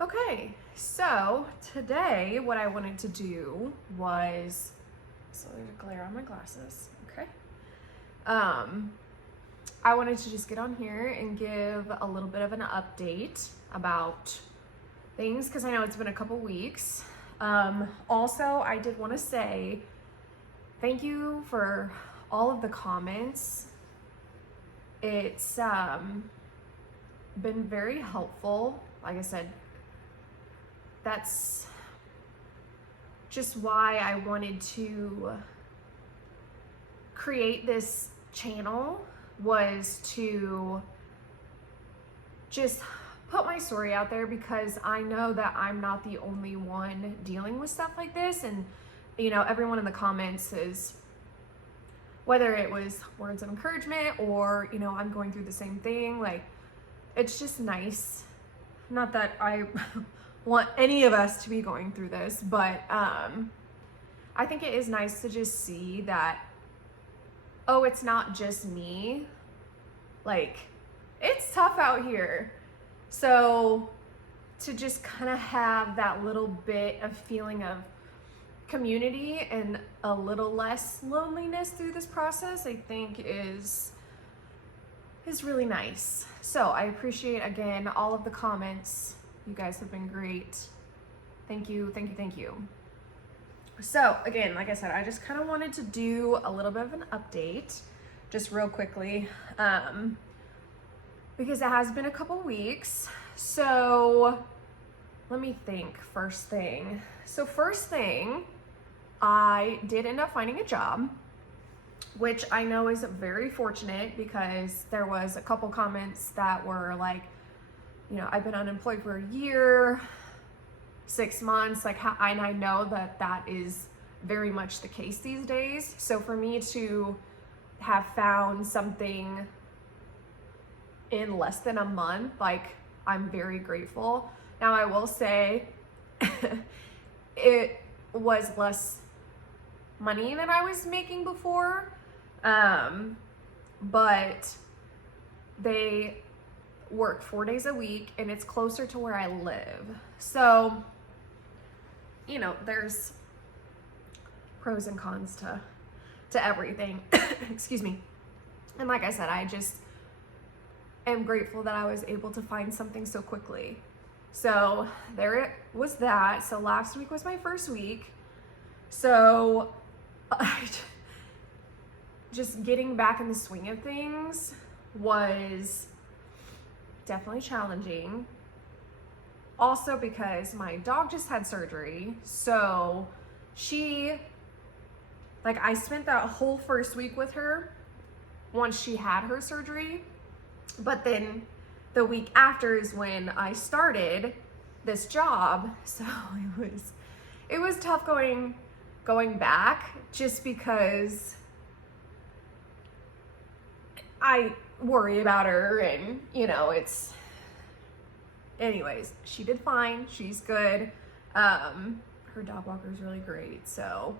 Okay, so today what I wanted to do was, so there's a glare on my glasses, okay? I wanted to just get on here and give a little bit of an update about things because I know it's been a couple weeks. Also, I did want to say thank you for all of the comments. It's been very helpful. Like I said, that's just why I wanted to create this channel, was to just put my story out there, because I know that I'm not the only one dealing with stuff like this. And everyone in the comments is, whether it was words of encouragement or I'm going through the same thing, like, it's just nice. Not that I want any of us to be going through this, but I think it is nice to just see that, oh, it's not just me. Like, it's tough out here. So to just kind of have that little bit of feeling of community and a little less loneliness through this process, I think is really nice. So I appreciate, again, all of the comments. You guys have been great. Thank you, thank you, thank you. So again, like I said, I just kind of wanted to do a little bit of an update just real quickly, because it has been a couple weeks. So let me think. First thing, I did end up finding a job, which I know is very fortunate, because there was a couple comments that were like, I've been unemployed for a year, 6 months, and I know that that is very much the case these days. So for me to have found something in less than a month, I'm very grateful. Now, I will say it was less money than I was making before, but they work 4 days a week and it's closer to where I live. So, there's pros and cons to everything. Excuse me. And like I said, I just am grateful that I was able to find something so quickly. So there it was that. So last week was my first week. So just getting back in the swing of things was definitely challenging. Also because my dog just had surgery. So I spent that whole first week with her once she had her surgery. But then the week after is when I started this job. So it was tough going back, just because I worry about her, and anyways, she did fine. She's good. Her dog walker is really great. So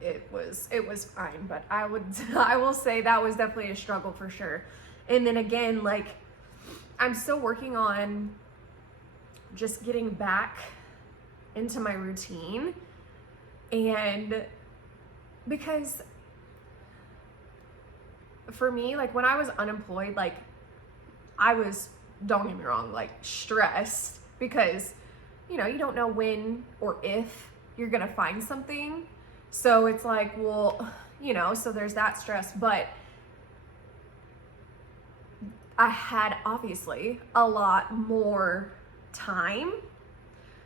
it was fine, but I will say that was definitely a struggle for sure. And then again, I'm still working on just getting back into my routine. And because for me, when I was unemployed, I was, don't get me wrong, stressed, because you don't know when or if you're gonna find something. So it's so there's that stress. But I had obviously a lot more time.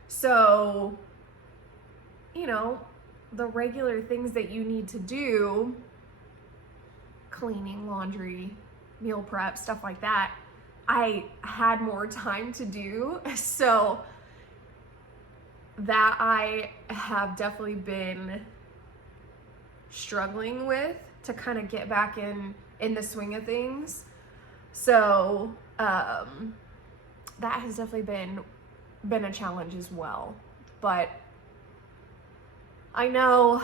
So, the regular things that you need to do, cleaning, laundry, meal prep, stuff like that, I had more time to do. So that I have definitely been struggling with, to kind of get back in the swing of things. So that has definitely been a challenge as well. But I know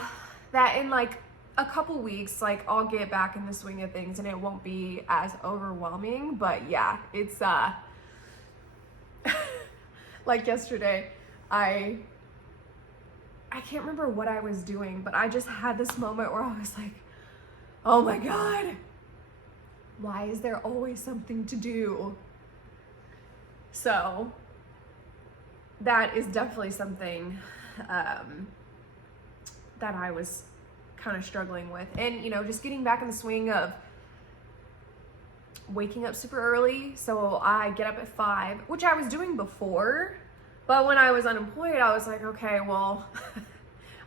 that in a couple weeks, I'll get back in the swing of things and it won't be as overwhelming. But yeah, it's like yesterday, I can't remember what I was doing, but I just had this moment where I was like, oh my God, why is there always something to do? So that is definitely something that I was kind of struggling with. And, you know, just getting back in the swing of waking up super early. So I get up at 5, which I was doing before. But when I was unemployed, I was like, okay, well,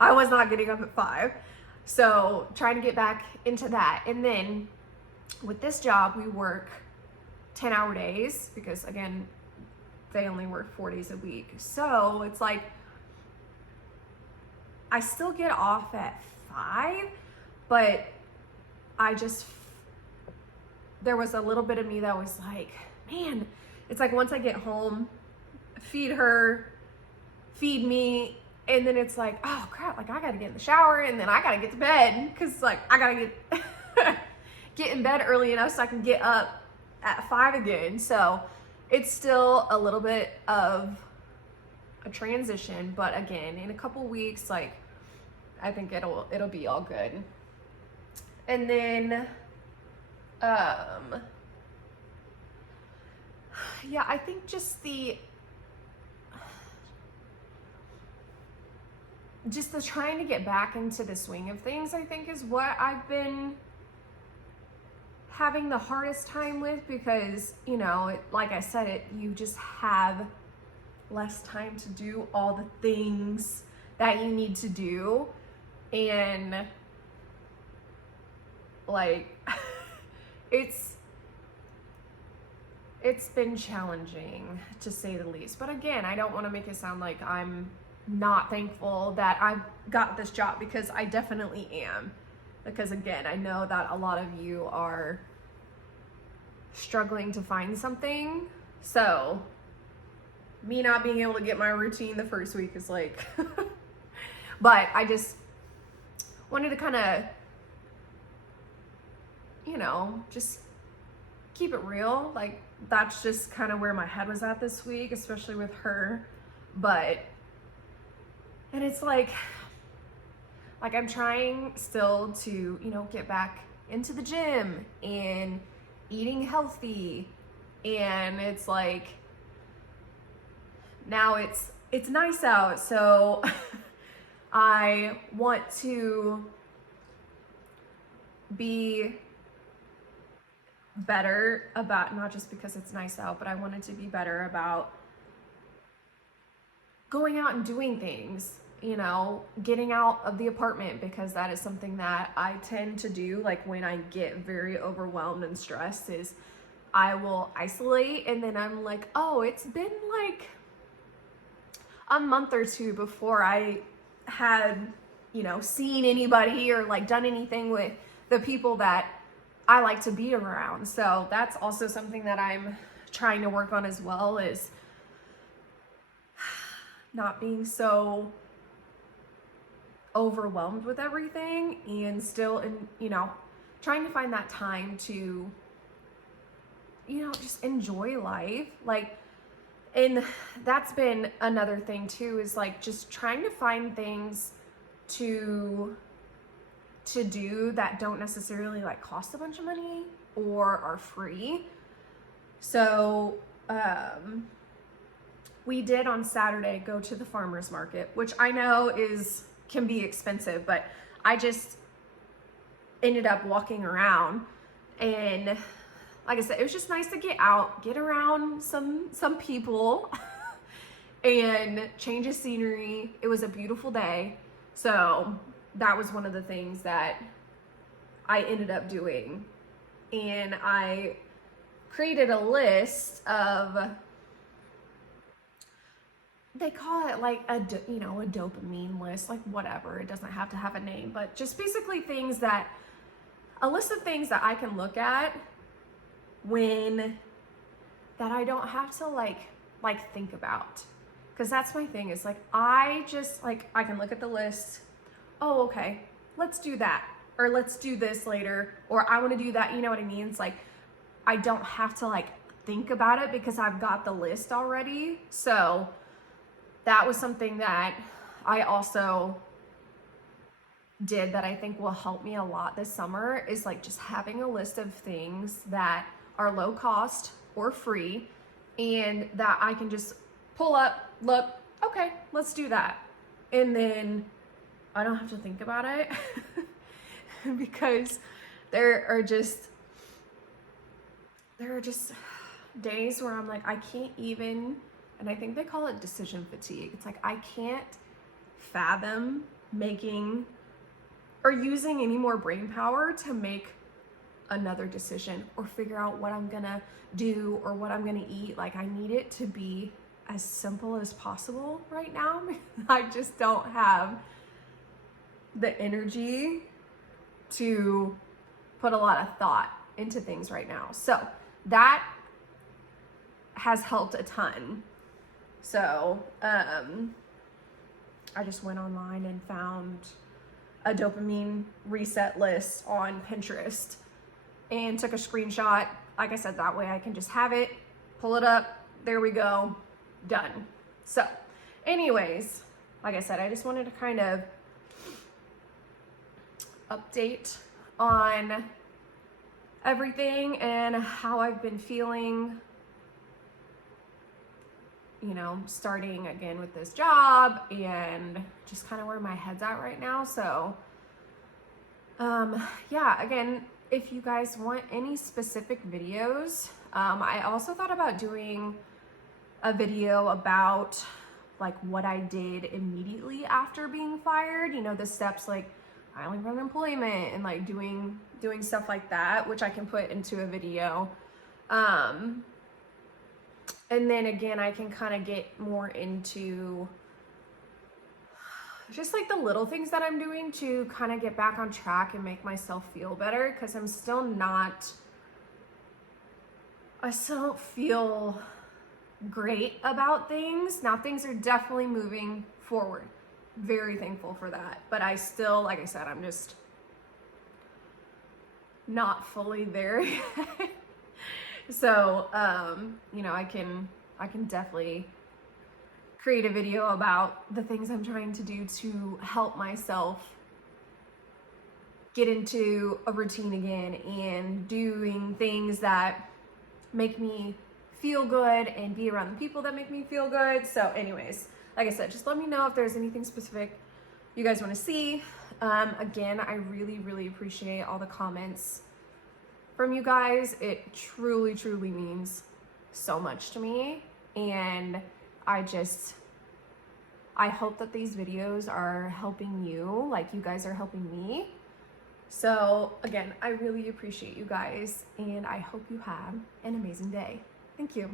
I was not getting up at 5. So trying to get back into that. And then with this job, we work 10-hour days because, again, they only work 4 days a week. So it's like, I still get off at 5, but there was a little bit of me that was like, man, it's like once I get home, feed her, feed me, and then it's like, oh crap, like I gotta get in the shower and then I gotta get to bed because like I gotta get in bed early enough so I can get up at 5 again. So it's still a little bit of a transition, but again, in a couple weeks, like I think it'll be all good. And then yeah, I think just the trying to get back into the swing of things, I think, is what I've been having the hardest time with, because, you know, like I said, you just have less time to do all the things that you need to do. And like it's been challenging, to say the least. But again, I don't want to make it sound like I'm not thankful that I've got this job, because I definitely am. Because again, I know that a lot of you are struggling to find something. So me not being able to get my routine the first week is like but I just wanted to kind of, you know, just keep it real. Like that's just kind of where my head was at this week, especially with her. And it's like I'm trying still to, you know, get back into the gym and eating healthy. And it's like, now it's nice out, so I want to be better about, not just because it's nice out, but I wanted to be better about going out and doing things, you know, getting out of the apartment, because that is something that I tend to do. Like when I get very overwhelmed and stressed, is I will isolate, and then I'm like, oh, it's been like a month or two before I had, you know, seen anybody or like done anything with the people that I like to be around. So that's also something that I'm trying to work on as well, is not being so overwhelmed with everything, and still, you know, trying to find that time to, you know, just enjoy life. Like, and that's been another thing too, is like just trying to find things to do that don't necessarily like cost a bunch of money or are free. So we did on Saturday go to the farmer's market, which I know can be expensive, but I just ended up walking around, and like I said, it was just nice to get out, get around some people and change of scenery. It was a beautiful day. So that was one of the things that I ended up doing. And I created a list of, they call it like a dopamine list, like whatever. It doesn't have to have a name, but just basically a list of things that I can look at that I don't have to like think about. Because that's my thing, is like I can look at the list, oh okay, let's do that, or let's do this later, or I want to do that, you know what I mean? It's like I don't have to like think about it because I've got the list already. So that was something that I also did that I think will help me a lot this summer, is like just having a list of things that are low cost or free and that I can just pull up, look, okay, let's do that. And then I don't have to think about it because there are just days where I'm like, I can't even, and I think they call it decision fatigue. It's like, I can't fathom making or using any more brain power to make another decision or figure out what I'm gonna do or what I'm gonna eat. Like, I need it to be as simple as possible right now. I just don't have the energy to put a lot of thought into things right now. So that has helped a ton. So I just went online and found a dopamine reset list on Pinterest and took a screenshot. Like I said, that way I can just have it, pull it up, there we go, done. So anyways, like I said, I just wanted to kind of update on everything and how I've been feeling, you know, starting again with this job and just kind of where my head's at right now. So yeah, again, if you guys want any specific videos, I also thought about doing a video about like what I did immediately after being fired, you know, the steps like filing for unemployment and like doing stuff like that, which I can put into a video. And then again, I can kind of get more into just like the little things that I'm doing to kind of get back on track and make myself feel better, because I still don't feel great about things. Now things are definitely moving forward. Very thankful for that. But I still, like I said, I'm just not fully there yet. So, you know, I can definitely create a video about the things I'm trying to do to help myself get into a routine again and doing things that make me feel good and be around the people that make me feel good. So anyways, like I said, just let me know if there's anything specific you guys want to see. Again, I really, really appreciate all the comments from you guys. It truly, truly means so much to me. And I hope that these videos are helping you like you guys are helping me. So again, I really appreciate you guys and I hope you have an amazing day. Thank you.